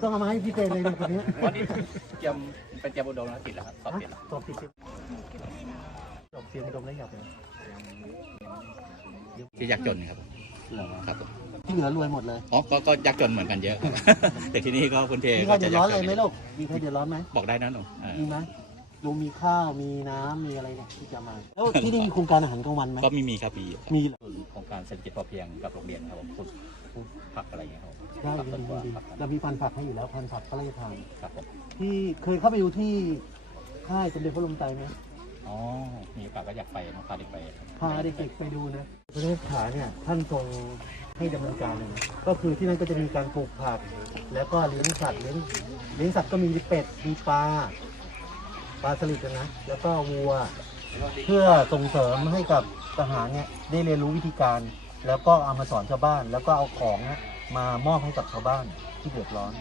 เจนเลยนะคนนี้วันนี้เตรียมเป็นเตรียมอุดมแล้วติดแล้วครับสอบติดแล้วสอบติดสอบเสียงดมได้อยากเป็นที่ยากจนครับครับผมที่เหลือรวยหมดเลยอ๋อก็ก็ยากจนเหมือนกันเยอะแต่ที่นี่ก็คุณเทมีใครก็เดืจะอดร้ยาอกนจอะไรนไหมลูกมีใครเดือดร้อนไหมบอกได้นะหนูเออมีไหมลุงมีข้าวมีน้ำมีอะไรเนี่ยที่จะมาแล้วที่นี่มีโครงการอาหารกลางวันไหมก็มีมีครับมีอยู่มีโครงการเศรษฐกิจพอเพียงกับโรงเรียนครับผม ได้ผักดีต้นกดีว่าดีผักเรามีพันธุ์ผักให้อยู่แล้วพันธุ์ผักก็เลยทานครับผมที่เคยเข้าไปดูที่ค่ายสมเด็จพระลมไตรไหมอ๋อมีโอกาสก็อยากไปนะพาเด็กไปครับพาเด็กๆไปดูนะประเทศขาเนี่ยท่านทรงให้ดำเนินการเลยนะก็คือที่นั่นก็จะมีการปลูกผัก แล้วก็เลี้ยงสัตว์เลี้ยงเลี้ยงสัตว์ก็มีเป็ดมีปลาปลาสลิดนะ แล้วก็วัว เพื่อส่งเสริมให้กับทหารเนี่ยได้เรียนรู้วิธีการ แล้วก็เอามาสอนชาวบ้าน แล้วก็เอาของนะมามอบให้กับชาวบ้านที่เดือดร้อน